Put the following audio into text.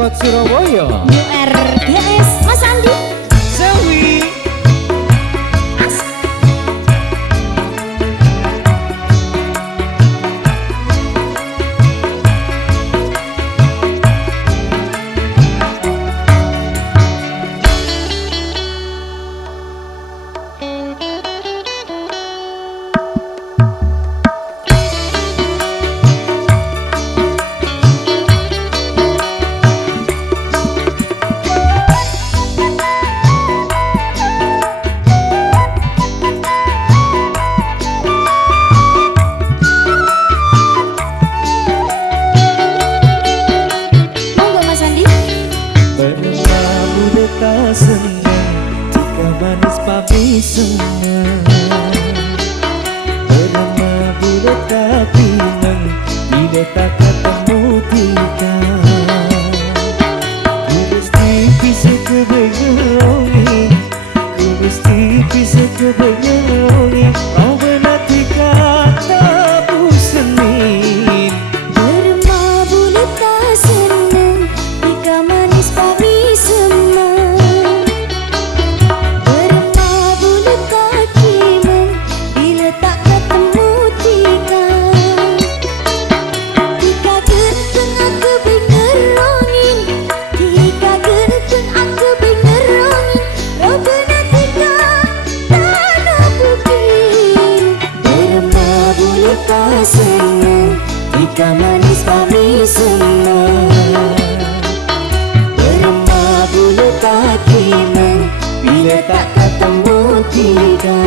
Pemkot Surabaya URGS Mas Andi Sewi. monggo Mas Andi. Pernah muda tak senang jika manis papi senang. Pernah muda tak pinang bila tak ketemu tika. Ku mesti bisa kebengerongi, ku mesti bisa kebengerongi. Kau menanti kata Senin. Bermabulu tak senang jika manis pami senang. Bermabulu tak kimeng bila tak ketemu tika. Tika genteng aku bengerongin, tika genteng aku bengerongin. Robena tika tanah bukit. Bermabulu tak senang jika manis pami senang. Bermabulu tak kimeng bila tak ketemu tika.